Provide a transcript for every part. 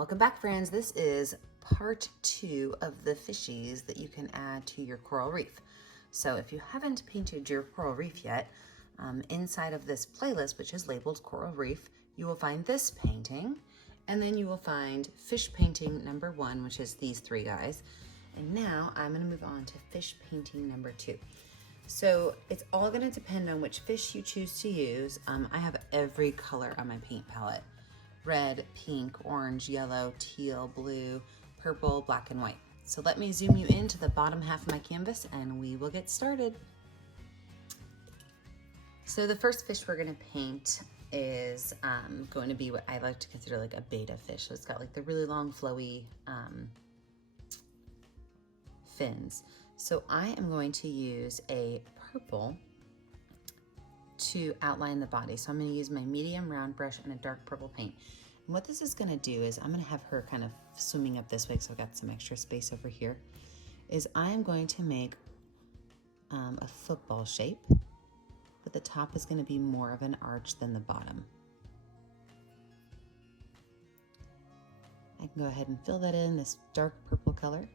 Welcome back, friends. This is part 2 of the fishies that you can add to your coral reef. So if you haven't painted your coral reef yet, inside of this playlist, which is labeled Coral Reef, you will find this painting, and then you will find fish painting number 1, which is these 3 guys. And now I'm going to move on to fish painting number 2. So it's all going to depend on which fish you choose to use. I have every color on my paint palette: red, pink, orange, yellow, teal, blue, purple, black, and white. So let me zoom you into the bottom half of my canvas and we will get started. So the first fish we're going to paint is going to be what I like to consider like a betta fish. So it's got like the really long flowy fins. So I am going to use a purple to outline the body. So I'm going to use my medium round brush and a dark purple paint. And what this is going to do is I'm going to have her kind of swimming up this way, so I've got some extra space over here, is I am going to make a football shape, but the top is going to be more of an arch than the bottom. I can go ahead and fill that in this dark purple color.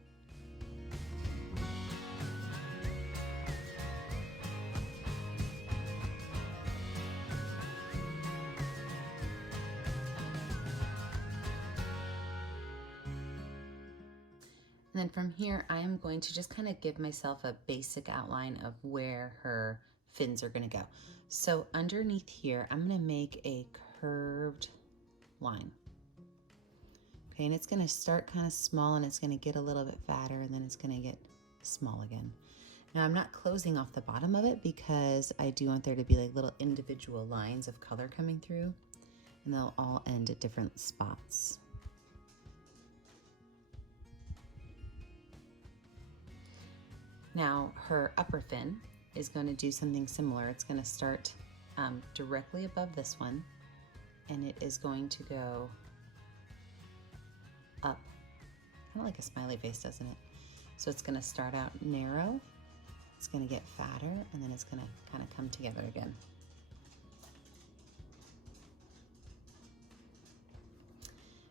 And then from here, I am going to just kind of give myself a basic outline of where her fins are going to go. So underneath here, I'm going to make a curved line. Okay, and it's going to start kind of small and it's going to get a little bit fatter and then it's going to get small again. Now I'm not closing off the bottom of it because I do want there to be like little individual lines of color coming through, and they'll all end at different spots. Now her upper fin is going to do something similar. It's going to start directly above this one, and it is going to go up, kind of like a smiley face, doesn't it? So it's going to start out narrow, it's going to get fatter, and then it's going to kind of come together again.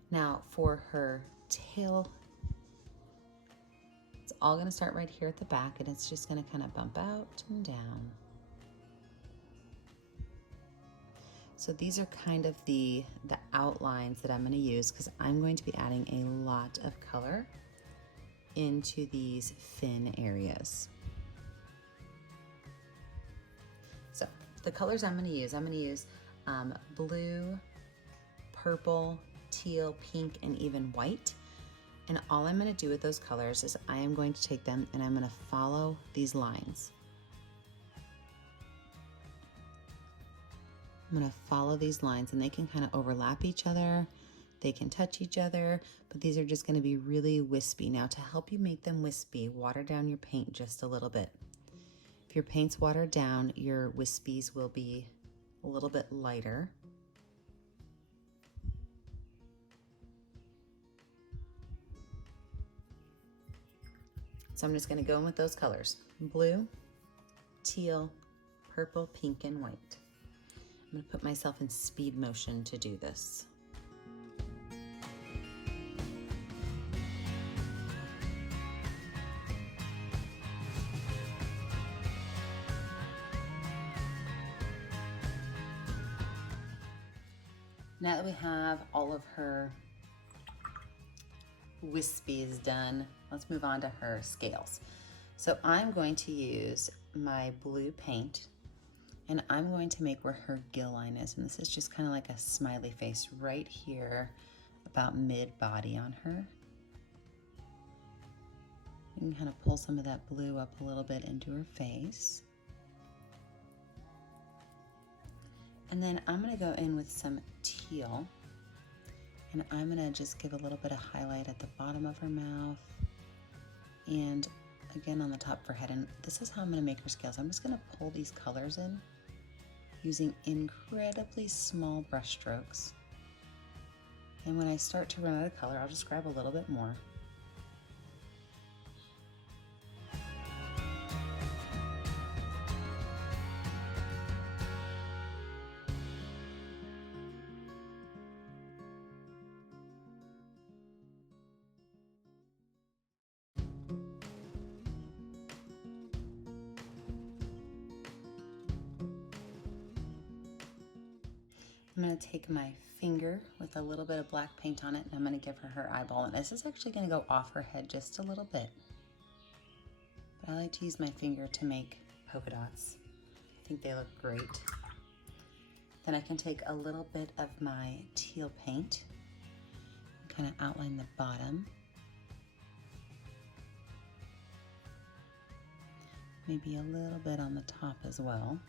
Now for her tail, it's all going to start right here at the back, and it's just going to kind of bump out and down. So these are kind of the outlines that I'm going to use because I'm going to be adding a lot of color into these fin areas. So the colors I'm going to use blue, purple, teal, pink, and even white. And all I'm going to do with those colors is I am going to take them and I'm going to follow these lines. I'm going to follow these lines, and they can kind of overlap each other. They can touch each other, but these are just going to be really wispy. Now to help you make them wispy, water down your paint just a little bit. If your paint's watered down, your wispies will be a little bit lighter. So I'm just going to go in with those colors: blue, teal, purple, pink, and white. I'm going to put myself in speed motion to do this. Now that we have all of her wispies done, let's move on to her scales. So I'm going to use my blue paint, and I'm going to make where her gill line is, and this is just kind of like a smiley face right here about mid-body on her. You can kind of pull some of that blue up a little bit into her face. And then I'm going to go in with some teal, and I'm going to just give a little bit of highlight at the bottom of her mouth and again on the top of her head. And this is how I'm going to make her scales. I'm just going to pull these colors in using incredibly small brush strokes. And when I start to run out of color, I'll just grab a little bit more. I'm going to take my finger with a little bit of black paint on it, and I'm going to give her her eyeball. And this is actually going to go off her head just a little bit. But I like to use my finger to make polka dots. I think they look great. Then I can take a little bit of my teal paint and kind of outline the bottom. Maybe a little bit on the top as well.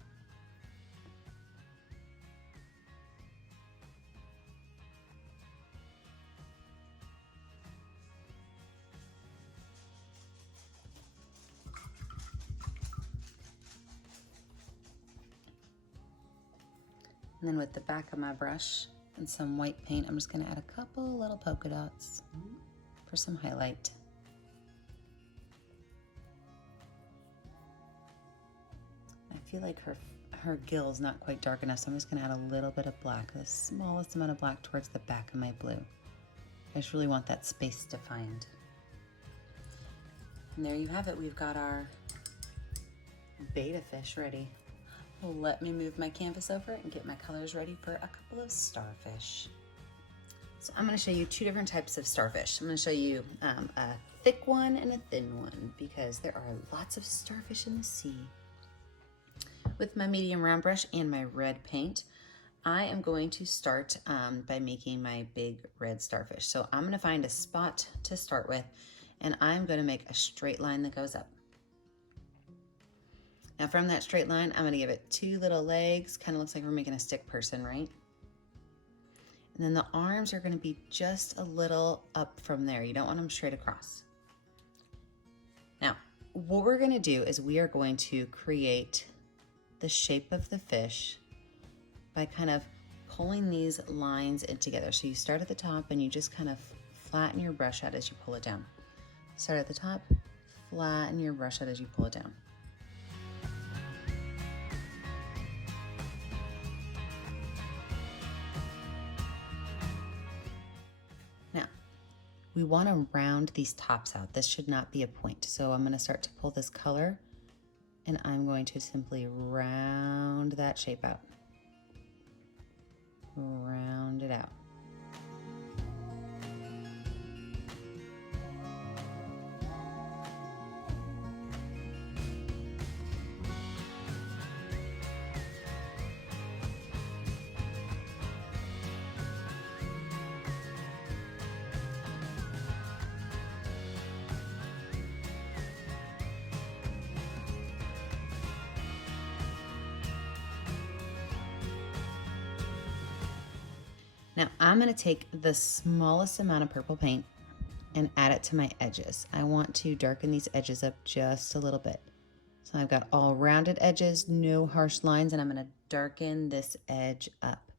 And then with the back of my brush and some white paint, I'm just going to add a couple little polka dots for some highlight. I feel like her gill's not quite dark enough, so I'm just going to add a little bit of black, the smallest amount of black towards the back of my blue. I just really want that space defined. And there you have it. We've got our betta fish ready. Well, let me move my canvas over and get my colors ready for a couple of starfish. So I'm going to show you two different types of starfish. I'm going to show you a thick one and a thin one because there are lots of starfish in the sea. With my medium round brush and my red paint, I am going to start by making my big red starfish. So I'm going to find a spot to start with, and I'm going to make a straight line that goes up. Now from that straight line, I'm going to give it two little legs. Kind of looks like we're making a stick person, right? And then the arms are going to be just a little up from there. You don't want them straight across. Now, what we're going to do is we are going to create the shape of the fish by kind of pulling these lines in together. So you start at the top and you just kind of flatten your brush out as you pull it down. Start at the top, flatten your brush out as you pull it down. We want to round these tops out. This should not be a point. So I'm going to start to pull this color, and I'm going to simply round that shape out. Round it out. Now I'm going to take the smallest amount of purple paint and add it to my edges. I want to darken these edges up just a little bit. So I've got all rounded edges, no harsh lines, and I'm going to darken this edge up.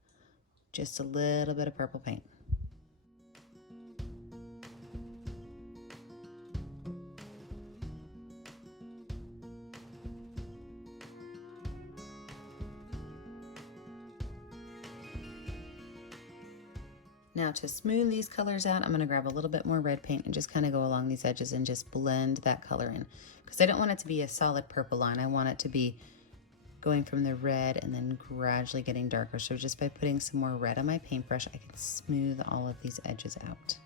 Just a little bit of purple paint. Now to smooth these colors out, I'm going to grab a little bit more red paint and just kind of go along these edges and just blend that color in. Because I don't want it to be a solid purple line. I want it to be going from the red and then gradually getting darker. So just by putting some more red on my paintbrush, I can smooth all of these edges out.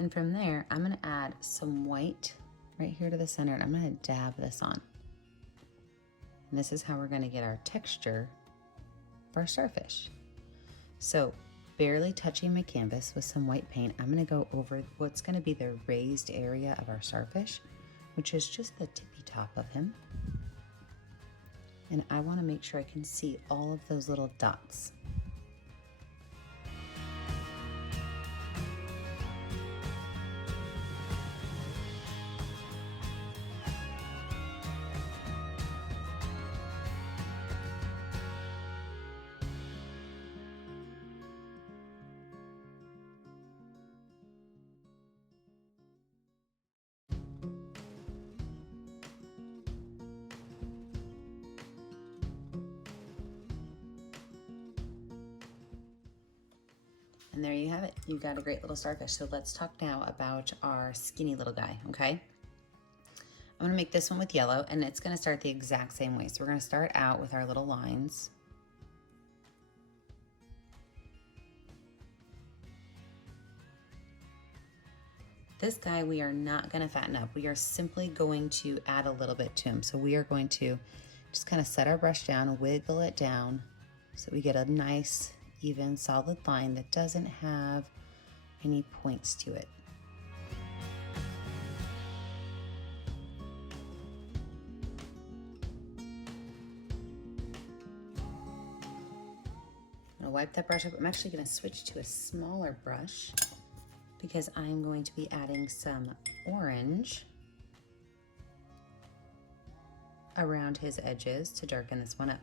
And from there, I'm going to add some white right here to the center, and I'm going to dab this on. And this is how we're going to get our texture for our starfish. So barely touching my canvas with some white paint, I'm going to go over what's going to be the raised area of our starfish, which is just the tippy top of him. And I want to make sure I can see all of those little dots. And there you have it. You've got a great little starfish. So let's talk now about our skinny little guy, okay? I'm gonna make this one with yellow, and it's gonna start the exact same way. So we're gonna start out with our little lines. This guy we are not gonna fatten up. We are simply going to add a little bit to him. So we are going to just kind of set our brush down, wiggle it down, so we get a nice, even, solid line that doesn't have any points to it. I'm gonna wipe that brush up. I'm actually gonna switch to a smaller brush because I'm going to be adding some orange around his edges to darken this one up.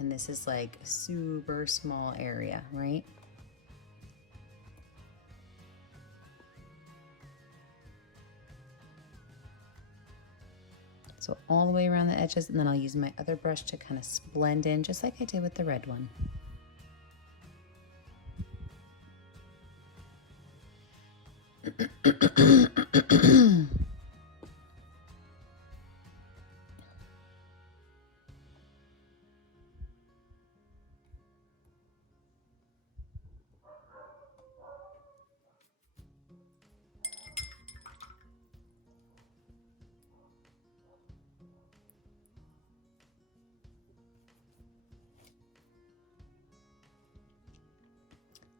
And this is like a super small area, right? So all the way around the edges, and then I'll use my other brush to kind of blend in, just like I did with the red one.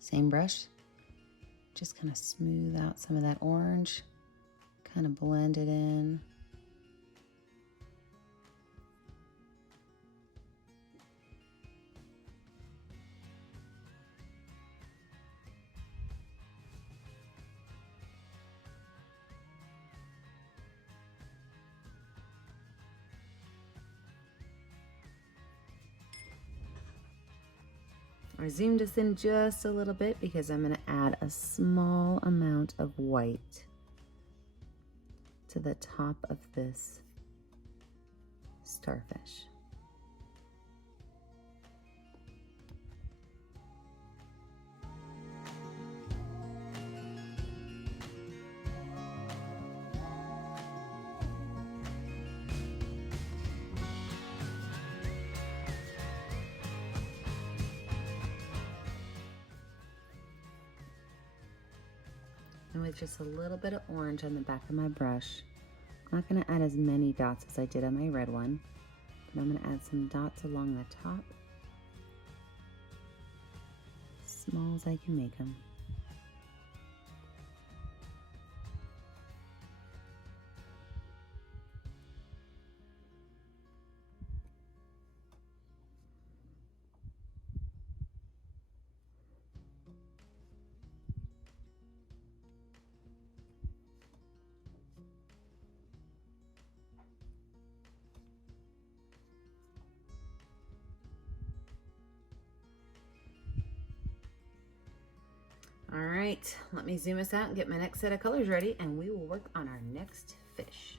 Same brush, just kind of smooth out some of that orange, kind of blend it in. I zoomed this in just a little bit because I'm going to add a small amount of white to the top of this starfish. And with just a little bit of orange on the back of my brush, I'm not going to add as many dots as I did on my red one, but I'm going to add some dots along the top, small as I can make them. All right, let me zoom us out and get my next set of colors ready, and we will work on our next fish.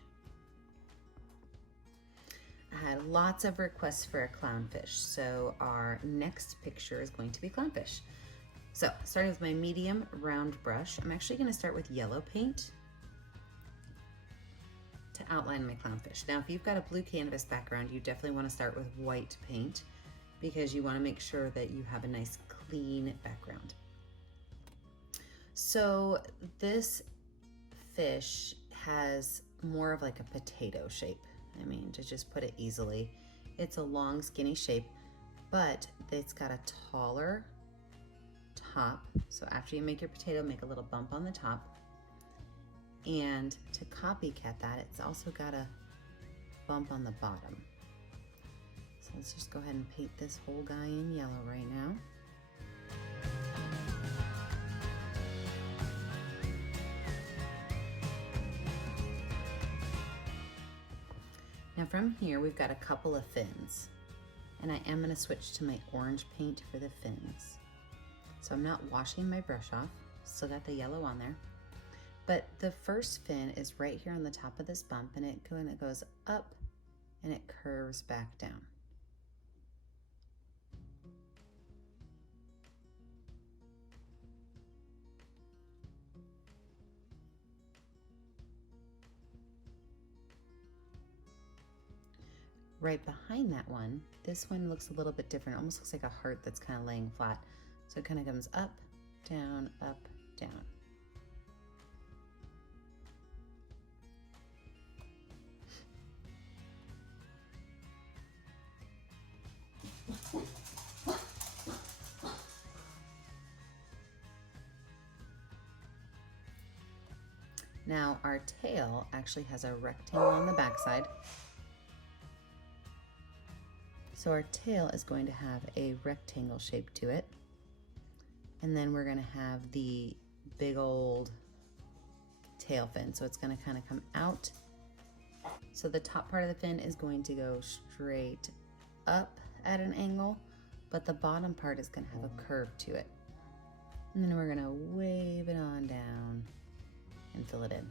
I had lots of requests for a clownfish, so our next picture is going to be clownfish. So starting with my medium round brush, I'm actually going to start with yellow paint to outline my clownfish. Now, if you've got a blue canvas background, you definitely want to start with white paint because you want to make sure that you have a nice clean background. So this fish has more of like a potato shape. I mean, to just put it easily, it's a long skinny shape, but it's got a taller top. So after you make your potato, make a little bump on the top. And to copycat that, it's also got a bump on the bottom. So let's just go ahead and paint this whole guy in yellow right now. Now from here, we've got a couple of fins, and I am going to switch to my orange paint for the fins. So I'm not washing my brush off, still got the yellow on there. But the first fin is right here on the top of this bump, and it goes up and it curves back down. right behind that one, this one looks a little bit different. It almost looks like a heart that's kind of laying flat. So it kind of comes up, down, up, down. Now our tail actually has a rectangle on the backside. So our tail is going to have a rectangle shape to it. And then we're gonna have the big old tail fin. So it's gonna kind of come out. So the top part of the fin is going to go straight up at an angle, but the bottom part is gonna have a curve to it. And then we're gonna wave it on down and fill it in.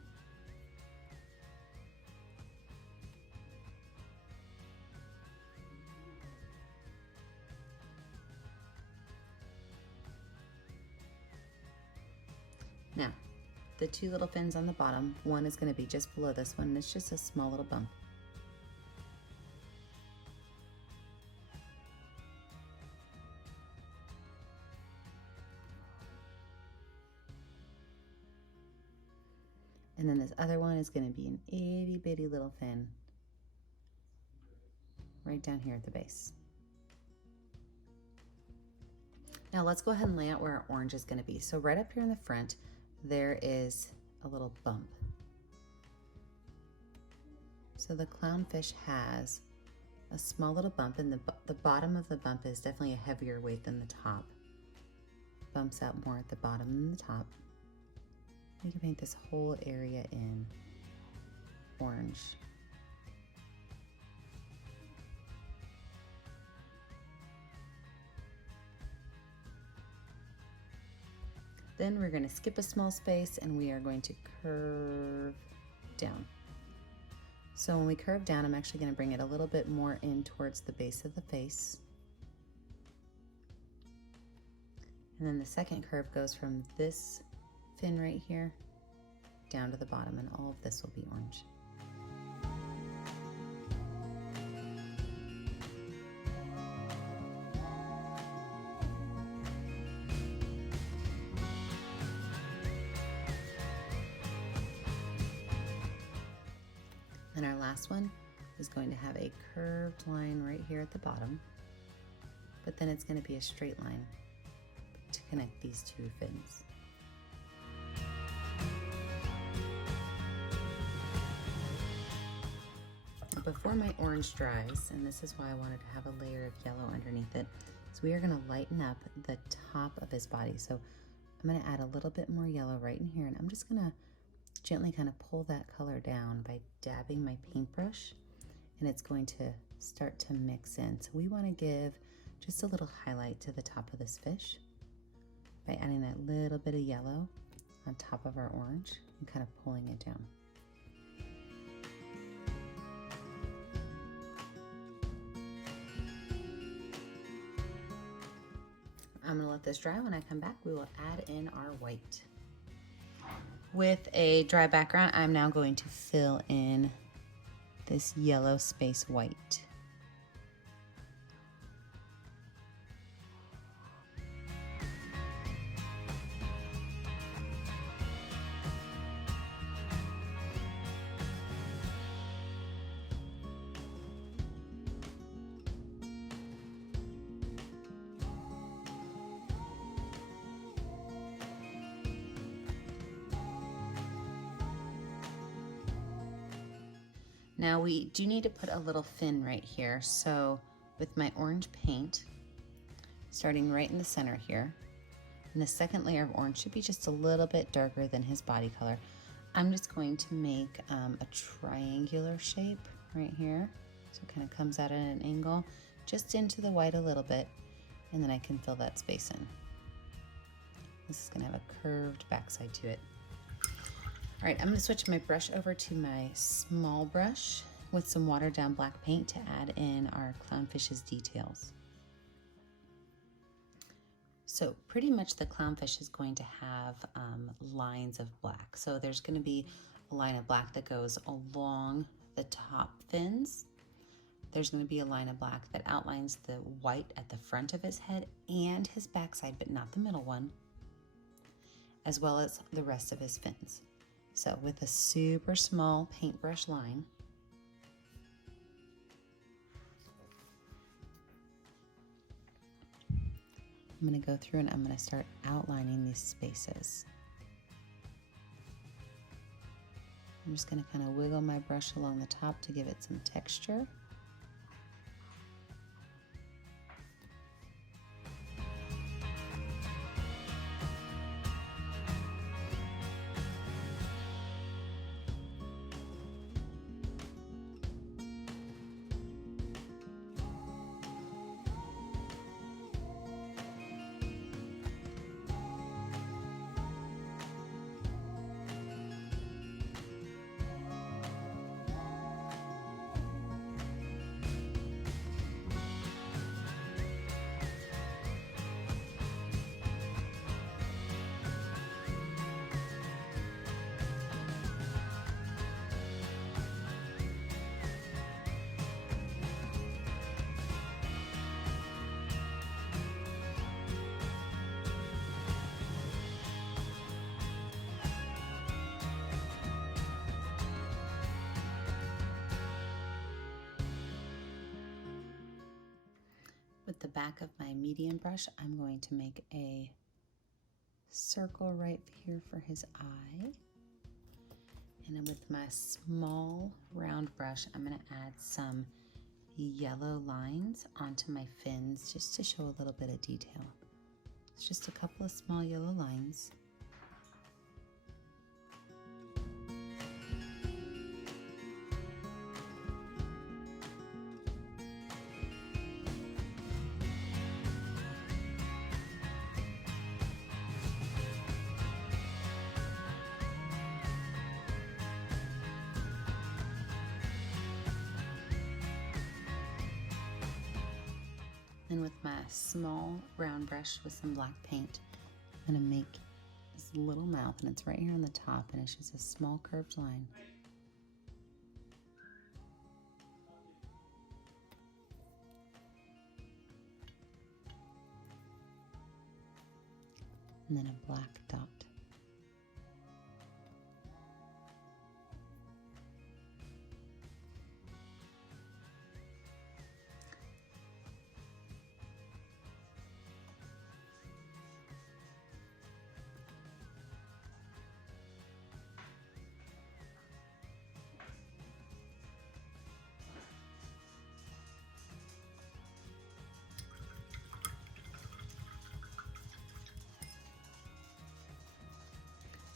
Now, the two little fins on the bottom, one is going to be just below this one, and it's just a small little bump. And then this other one is going to be an itty bitty little fin right down here at the base. Now let's go ahead and lay out where our orange is going to be. So right up here in the front, there is a little bump. So the clownfish has a small little bump, and the bottom of the bump is definitely a heavier weight than the top. Bumps out more at the bottom than the top. We can paint this whole area in orange. Then we're going to skip a small space and we are going to curve down. So when we curve down, I'm actually going to bring it a little bit more in towards the base of the face. And then the second curve goes from this fin right here down to the bottom, and all of this will be orange. And our last one is going to have a curved line right here at the bottom, but then it's going to be a straight line to connect these two fins. Now before my orange dries, and this is why I wanted to have a layer of yellow underneath it, is we are going to lighten up the top of his body. So I'm going to add a little bit more yellow right in here, and I'm just going to gently kind of pull that color down by dabbing my paintbrush, and it's going to start to mix in. So we want to give just a little highlight to the top of this fish by adding that little bit of yellow on top of our orange and kind of pulling it down. I'm going to let this dry. When I come back, we will add in our white. With a dry background, I'm now going to fill in this yellow space white. Now we do need to put a little fin right here. So with my orange paint, starting right in the center here, and the second layer of orange should be just a little bit darker than his body color, I'm just going to make a triangular shape right here. So it kind of comes out at an angle, just into the white a little bit, and then I can fill that space in. This is gonna have a curved backside to it. All right, I'm gonna switch my brush over to my small brush with some watered down black paint to add in our clownfish's details. So pretty much the clownfish is going to have lines of black. So there's gonna be a line of black that goes along the top fins, there's going to be a line of black that outlines the white at the front of his head and his backside, but not the middle one, as well as the rest of his fins. So with a super small paintbrush line, I'm going to go through and I'm going to start outlining these spaces. I'm just going to kind of wiggle my brush along the top to give it some texture. With the back of my medium brush, I'm going to make a circle right here for his eye. And then with my small round brush, I'm going to add some yellow lines onto my fins just to show a little bit of detail. It's just a couple of small yellow lines. And with my small round brush with some black paint, I'm going to make this little mouth, and it's right here on the top, and it's just a small curved line. And then a black dot.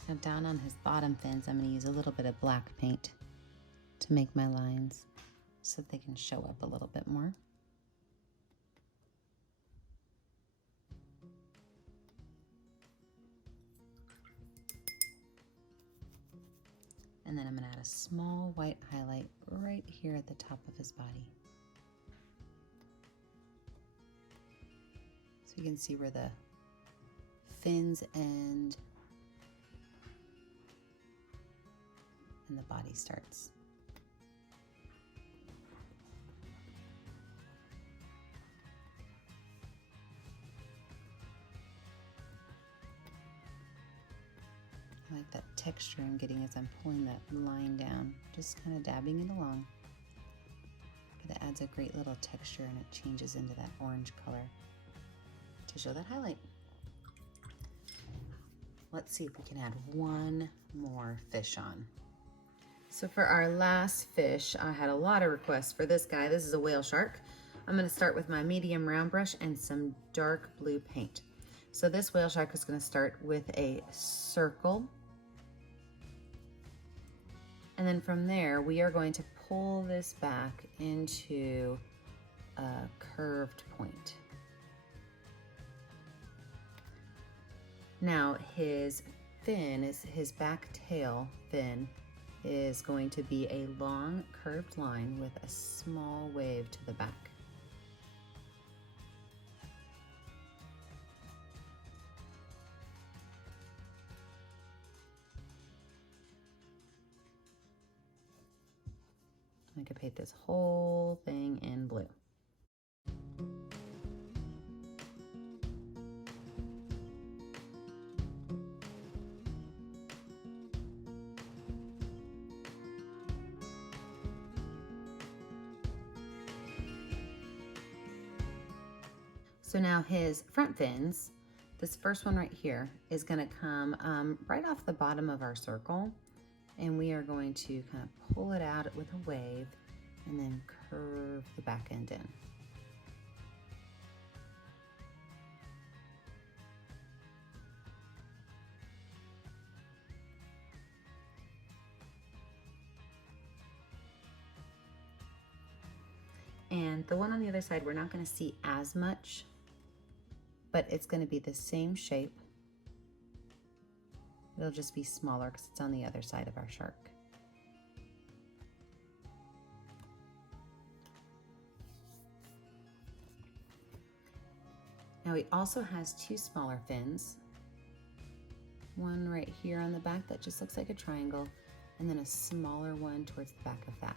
Now down on his bottom fins, I'm going to use a little bit of black paint to make my lines so that they can show up a little bit more. And then I'm going to add a small white highlight right here at the top of his body. So you can see where the fins end and the body starts. I like that texture I'm getting as I'm pulling that line down, just kind of dabbing it along. But it adds a great little texture and it changes into that orange color to show that highlight. Let's see if we can add one more fish on. So for our last fish, I had a lot of requests for this guy. This is a whale shark. I'm going to start with my medium round brush and some dark blue paint. So this whale shark is going to start with a circle. And then from there, we are going to pull this back into a curved point. Now his fin, his back tail fin, is going to be a long curved line with a small wave to the back. I could paint this whole thing in blue. So now his front fins, this first one right here is going to come right off the bottom of our circle, and we are going to kind of pull it out with a wave and then curve the back end in. And the one on the other side, we're not going to see as much, but it's going to be the same shape. It'll just be smaller because it's on the other side of our shark. Now he also has two smaller fins. One right here on the back that just looks like a triangle, and then a smaller one towards the back of that.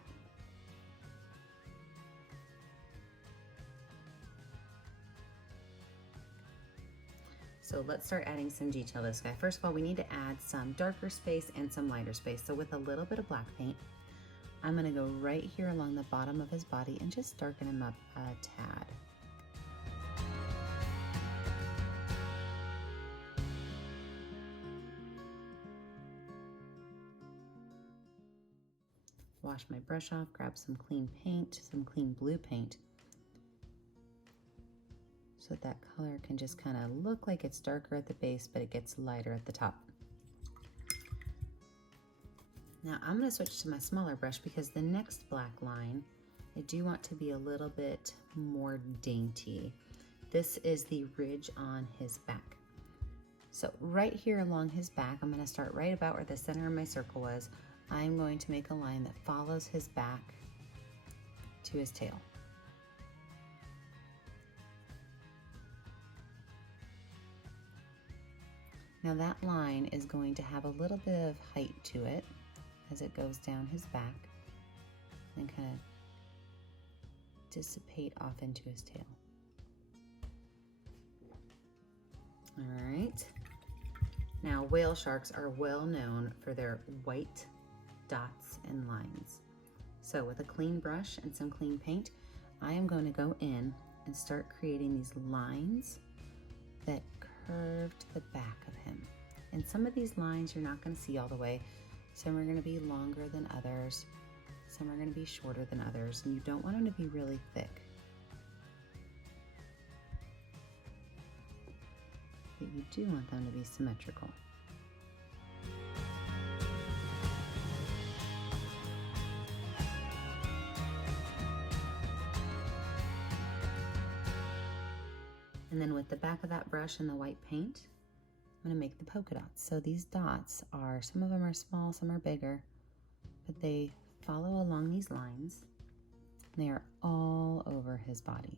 So let's start adding some detail to this guy. First of all, we need to add some darker space and some lighter space. So with a little bit of black paint, I'm gonna go right here along the bottom of his body and just darken him up a tad. Wash my brush off, grab some clean paint, some clean blue paint, so that color can just kind of look like it's darker at the base, but it gets lighter at the top. Now I'm going to switch to my smaller brush because the next black line, I do want to be a little bit more dainty. This is the ridge on his back. So right here along his back, I'm going to start right about where the center of my circle was. I'm going to make a line that follows his back to his tail. Now that line is going to have a little bit of height to it as it goes down his back and kind of dissipate off into his tail. All right. Now whale sharks are well known for their white dots and lines. So with a clean brush and some clean paint, I am going to go in and start creating these lines that curve to the back of him. And some of these lines you're not going to see all the way. Some are going to be longer than others. Some are going to be shorter than others, and you don't want them to be really thick. But you do want them to be symmetrical. And then with the back of that brush and the white paint, I'm going to make the polka dots. So these dots are, some of them are small, some are bigger, but they follow along these lines. And they are all over his body.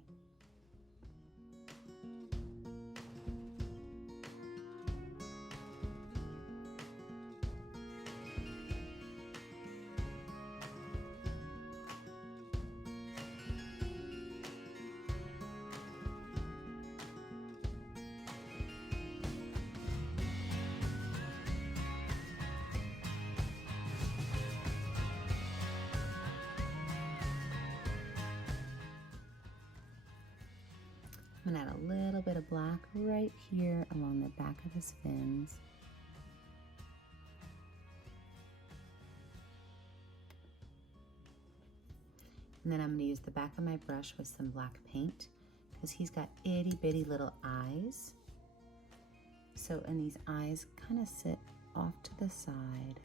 I'm gonna add a little bit of black right here along the back of his fins. And then I'm gonna use the back of my brush with some black paint because he's got itty bitty little eyes. So, and these eyes kind of sit off to the side.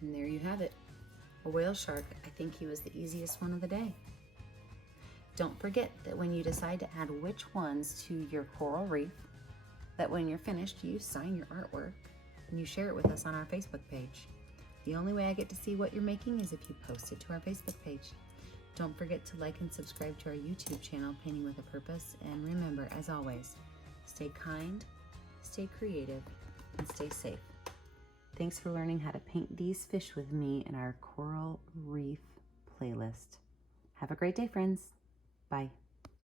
And there you have it, a whale shark. I think he was the easiest one of the day. Don't forget that when you decide to add which ones to your coral reef, that when you're finished, you sign your artwork and you share it with us on our Facebook page. The only way I get to see what you're making is if you post it to our Facebook page. Don't forget to like and subscribe to our YouTube channel, Painting with a Purpose. And remember, as always, stay kind, stay creative, and stay safe. Thanks for learning how to paint these fish with me in our coral reef playlist. Have a great day, friends. Bye.